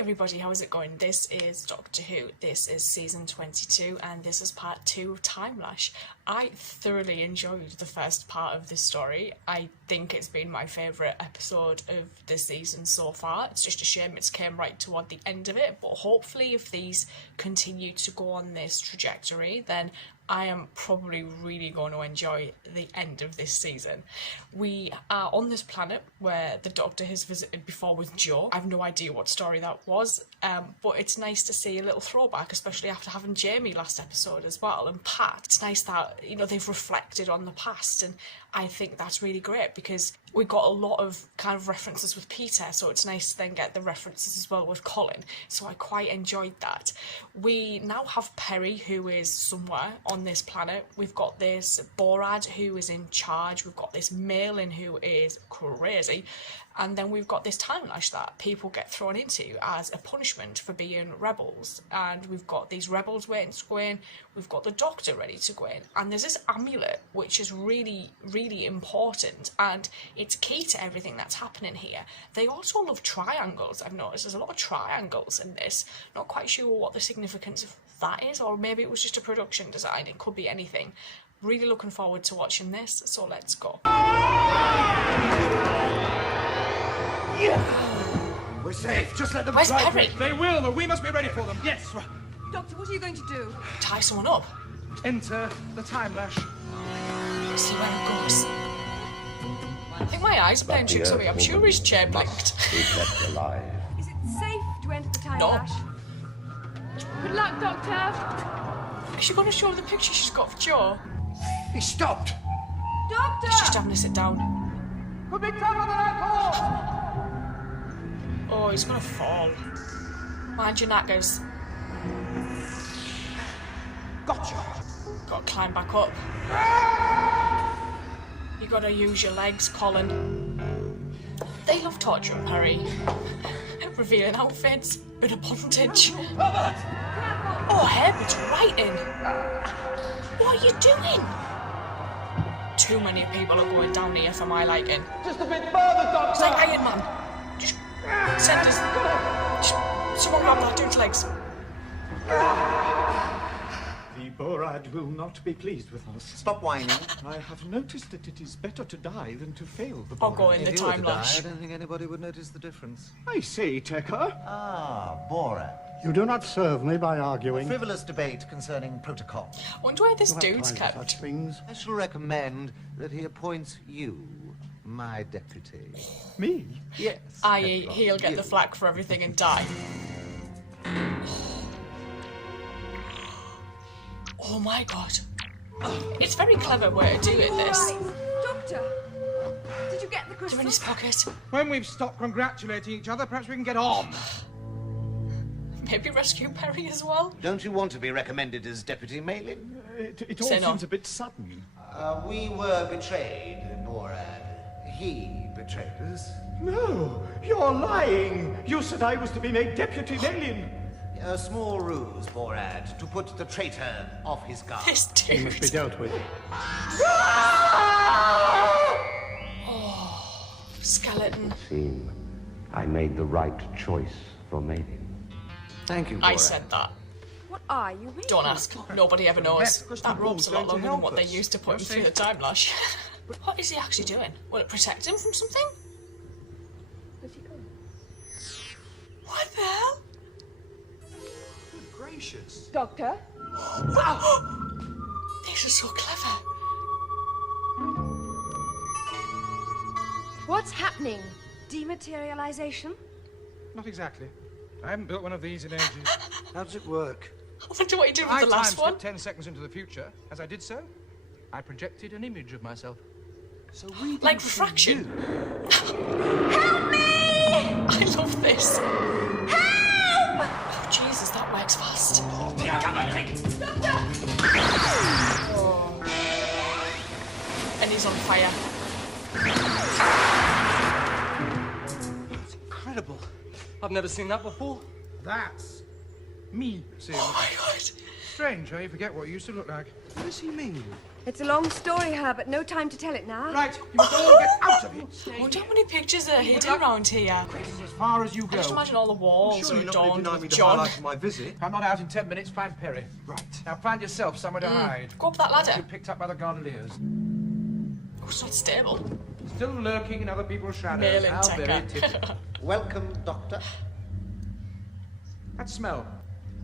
everybody, how is it going? This is Doctor Who, this is season 22 and this is part 2 of Timelash. I thoroughly enjoyed the first part of this story. I think it's been my favourite episode of this season so far. It's just a shame it's came right toward the end of it, but hopefully if these continue to go on this trajectory, then I am probably really going to enjoy the end of this season. We are on this planet where the Doctor has visited before with Jo. I have no idea what story that was, but it's nice to see a little throwback, especially after having Jamie last episode as well, and Pat. It's nice that, you know, they've reflected on the past, and I think that's really great because we got a lot of kind of references with Peter, so it's nice to then get the references as well with Colin, so I quite enjoyed that. We now have Perry, who is somewhere on this planet. We've got this Borad, who is in charge. We've got this Malin, who is crazy. And then we've got this Timelash that people get thrown into as a punishment for being rebels. And we've got these rebels waiting to go in. We've got the Doctor ready to go in. And there's this amulet, which is really, really important. And it's key to everything that's happening here. They also love triangles. I've noticed there's a lot of triangles in this. Not quite sure what the significance of that is. Or maybe it was just a production design. It could be anything. Really looking forward to watching this. So let's go. Yeah. We're safe. Just let them Where's drive. Perry? They will, but we must be ready for them. Yes. Doctor, what are you going to do? Tie someone up. Enter the Timelash. See where it goes. I think my eyes are playing tricks on me. I'm sure his chair blinked. Kept alive. Is it safe to enter the time No. lash? Good luck, Doctor. Is she going to show the picture she's got of Jo? He stopped. Doctor! She's just having to sit down. Could be tougher than I thought. Oh, he's going to fall. Mind your knackers. Gotcha. Got to climb back up. You got to use your legs, Colin. They love torturing Perry. Revealing outfits, bit of bondage. Oh, Herbert's writing. What are you doing? Too many people are going down here for my liking. Just a bit further, Doctor. It's like Iron Man. Just send us. Just someone grab that dude's legs. The Borad will not be pleased with us. Stop whining. I have noticed that it is better to die than to fail the I'll Borad. go in the If you were time to die, I lash. don't think anybody would notice the difference. I say, Tekka. Ah, Bora. You do not serve me by arguing. Frivolous debate concerning protocol. I wonder where this You have dude's time for kept. such things. I shall recommend that he appoints you, my deputy. Me? Yes. I.e., Edward, he'll get you. the flak for everything and die. Oh my god. It's a very clever way of doing this. Right. Doctor! Did you get the They're in his crystal? pocket. When we've stopped congratulating each other, perhaps we can get on. Maybe rescue Perry as well. Don't you want to be recommended as Deputy Malin? It all Say no. seems a bit sudden. We were betrayed, Borad. He betrayed us. No, you're lying. You said I was to be made Deputy Malin. A small ruse, Borad, to put the traitor off his guard. This He must be dude. dealt with. Skeleton. Seem I made the right choice for mating. Thank you, Borad. I said that. What are you reading? Don't ask. Nobody ever knows. Yes, Crystal That rope's a lot Ball's going longer to than help what they us. used to put him You'll through see. the time lash. What is he actually doing? Will it protect him from something? Where's he going? What the hell? Good gracious. Doctor? This is so clever. What's happening? Dematerialization? Not exactly. I haven't built one of these in ages. How does it work? I wonder what he did with I the last one. time-skipped 10 seconds into the future. As I did so, I projected an image of myself. So we Like didn't see refraction. you. Help me! I love this. Help! Oh, Jesus, that works fast. Doctor! Oh. And he's on fire. It's incredible. I've never seen that before. That's me, Sim. Oh my god. strange how you forget what you used to look like. What does he mean? It's a long story, Herbert. No time to tell it now. Right, you must all get out of here. I wonder how many pictures are hidden around here. As far as you I just go. imagine all the walls Surely are you're not going to adorned deny me with the John. highlight of my visit. I'm not out in 10 minutes. Find Perry. Right. Now find yourself somewhere to hide. Go up that ladder. You're picked up by the gondoliers. Oh, it's not stable. Still lurking in other people's shadows. Mail-in How very ticker. typical. Welcome, Doctor. That smell.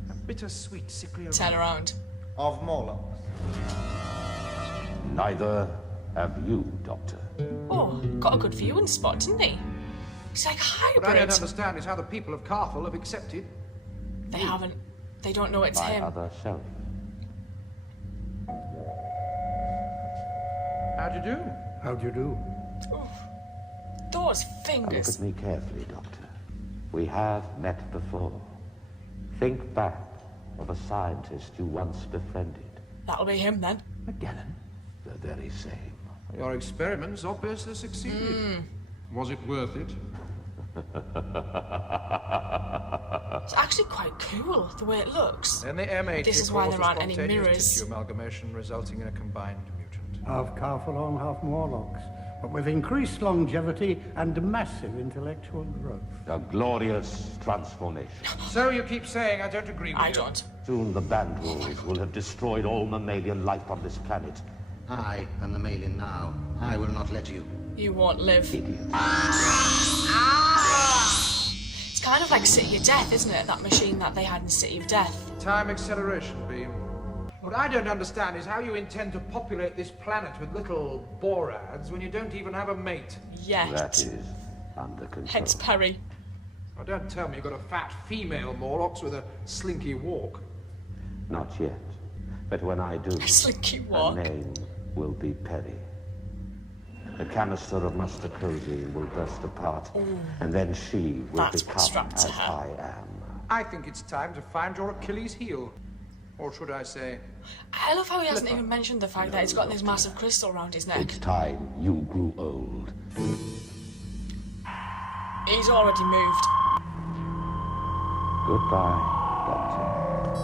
That bittersweet, sickly aroma. Turn around. Of Morlocks. Neither have you, Doctor. Oh, got a good viewing spot, didn't he? He's like What I don't hybrid. understand is how the people of Carful have accepted. They haven't. They don't know it's My him. other self. How'd you do? How'd you do? Those Now look fingers. at me carefully, Doctor. We have met before. Think back of a scientist you once befriended. That'll be him then. Magellan. The very same. Your experiments obviously succeeded. Was it worth it? It's actually quite cool the way it looks. Then the M80 This is why caused there a aren't any spontaneous mirrors. tissue amalgamation resulting in a combined mutant. Half Carfalon, half Morlocks, but with increased longevity and massive intellectual growth. A glorious transformation. So you keep saying I don't agree with I you. don't. Soon the Vandals will have destroyed all mammalian life on this planet. I am the Malin now. I will not let you. You won't live. Idiot. It's kind of like City of Death, isn't it? That machine that they had in City of Death. Time acceleration beam. What I don't understand is how you intend to populate this planet with little borads when you don't even have a mate. Yet. That is under control. Hence Perry. Oh, don't tell me you've got a fat female Morlocks with a slinky walk. Not yet. But when I do, A slinky her walk. name will be Perry. The canister of mustacosine will burst apart, and then she will That's become what's strapped to as her. I am. I think it's time to find your Achilles heel. Or should I say, I love how he hasn't even mentioned the fact that he's got this massive crystal around his neck. It's time you grew old. He's already moved. Goodbye, Doctor.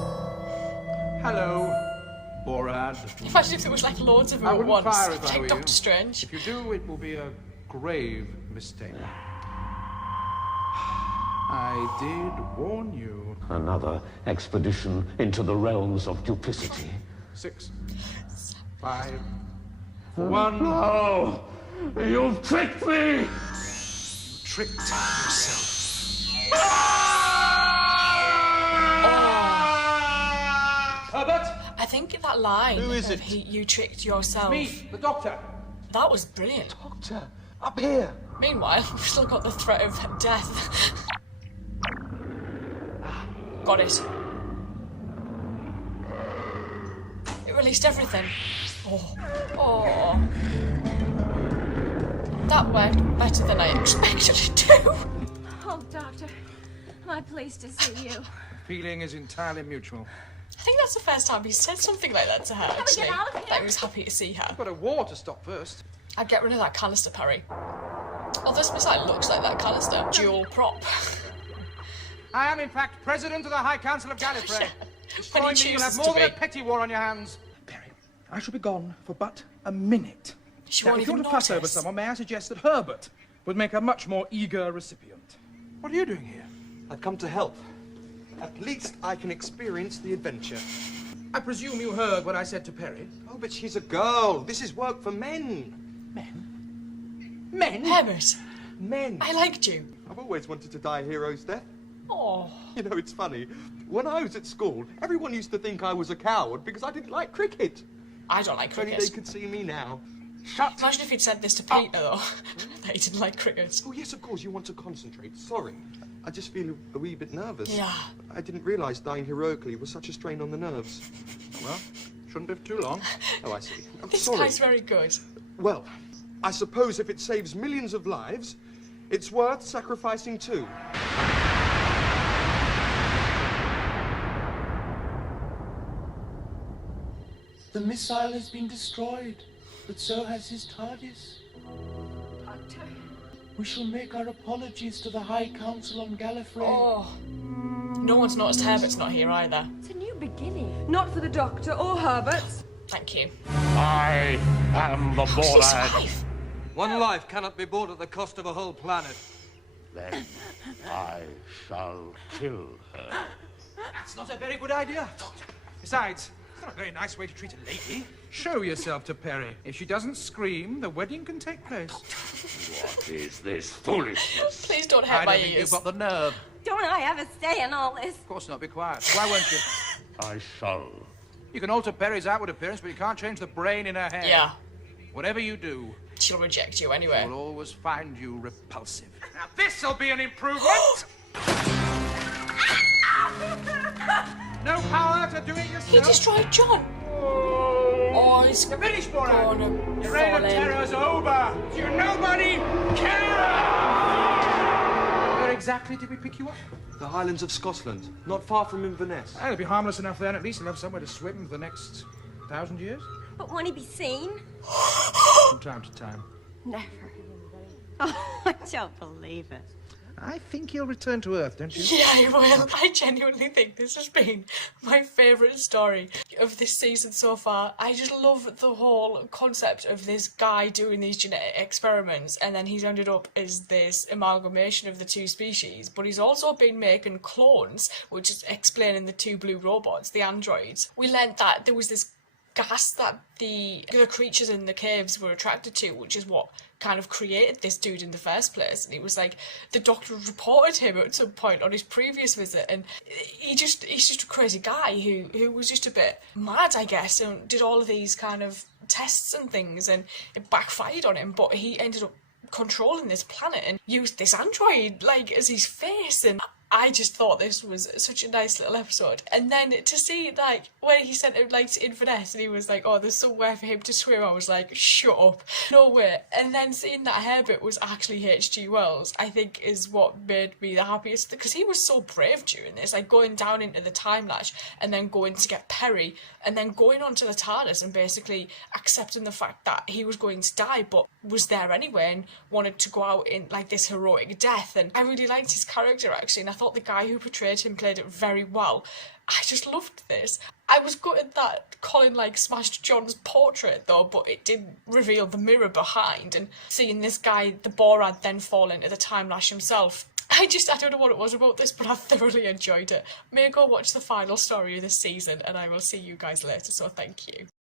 hello, Borad. Imagine if there was like loads of them I at wouldn't once. fire if I Like were Doctor you. Strange. If you do, it will be a grave mistake. I did warn you. Another expedition into the realms of duplicity. 6, 5, 1. Oh, you've tricked me! Tricked yourself. Herbert! I think that line Who is of it? you tricked yourself. Me, the doctor. That was brilliant. Doctor, up here. Meanwhile, we've still got the threat of death. Got it. It released everything. Oh. Oh. That went better than I expected it to. Oh, Doctor, am I pleased to see you? Feeling is entirely mutual. I think that's the first time he said something like that to her, we actually. get out of here? That he was happy to see her. Got a war to stop first. I'd get rid of that canister, Perry. Oh, this missile looks like that canister. Dual prop. I am, in fact, President of the High Council of Gallifrey. When Destroying he me, you'll have chooses more to than a be. petty war on your hands. Perry, I shall be gone for but a minute. She Now, won't if you even want to fuss over notice. someone, may I suggest that Herbert would make a much more eager recipient. What are you doing here? I've come to help. At least I can experience the adventure. I presume you heard what I said to Perry. Oh, but she's a girl. This is work for men. Men? Herbert, Men. I liked you. I've always wanted to die a hero's death. Oh. You know, it's funny. When I was at school, everyone used to think I was a coward because I didn't like cricket. I don't like If only they cricket. could see me now. Shut. Imagine if he'd said this to Peter, though. That he didn't like cricket. Oh, yes, of course, you want to concentrate. Sorry. I just feel a wee bit nervous. Yeah. I didn't realise dying heroically was such a strain on the nerves. Well, shouldn't live too long. Oh, I see. I'm This sorry. guy's very good. Well, I suppose if it saves millions of lives, it's worth sacrificing too. The missile has been destroyed, but so has his TARDIS. Doctor. We shall make our apologies to the High Council on Gallifrey. Oh. No one's noticed Herbert's not here either. It's a new beginning. Not for the Doctor or Herbert. Thank you. I am the How's this Borad. alive? One life cannot be bought at the cost of a whole planet. Then I shall kill her. That's not a very good idea, Doctor. Besides, it's not a very nice way to treat a lady. Show yourself to Perry. If she doesn't scream, the wedding can take place. What is this foolishness? Please don't hurt I my don't think ears. you've got the nerve. Don't I ever say in all this? Of course not, be quiet. Why won't you? I shall. You can alter Perry's outward appearance, but you can't change the brain in her head. Yeah. Whatever you do, She'll reject you anyway. will always find you repulsive. Now this'll be an improvement! No power to do it yourself. He destroyed John. Oh, he's You're finished, Borat. gonna Your reign of fall in. terror's over. You're nobody care. Where exactly did we pick you up? The Highlands of Scotland, not far from Inverness. It'll be harmless enough then. At least he'll have somewhere to swim for the next 1,000 years. But won't he be seen? From time to time. Never. Oh, I don't believe it. I think he'll return to Earth, don't you? Yeah, I will. I genuinely think this has been my favourite story of this season so far. I just love the whole concept of this guy doing these genetic experiments, and then he's ended up as this amalgamation of the two species, but he's also been making clones, which is explaining the two blue robots, the androids. We learnt that there was this gas that the creatures in the caves were attracted to, which is what kind of created this dude in the first place. And it was like the Doctor reported him at some point on his previous visit, and he's just a crazy guy who was just a bit mad, I guess, and did all of these kind of tests and things, and it backfired on him, but he ended up controlling this planet and used this android like as his face. And I just thought this was such a nice little episode. And then to see, like, when he sent him, like, to Inverness and he was like, oh, there's somewhere for him to swim, I was like, shut up. No way. And then seeing that Herbert was actually H.G. Wells, I think is what made me the happiest, because he was so brave during this, like, going down into the Timelash and then going to get Perry and then going onto the TARDIS and basically accepting the fact that he was going to die, but was there anyway and wanted to go out in, like, this heroic death. And I really liked his character, actually, and I thought the guy who portrayed him played it very well. I just loved this. I was gutted that Colin, like, smashed John's portrait, though, but it did reveal the mirror behind, and seeing this guy, the Borad, then fall into the Timelash himself. I don't know what it was about this, but I thoroughly enjoyed it. May go watch the final story of this season, and I will see you guys later, so thank you.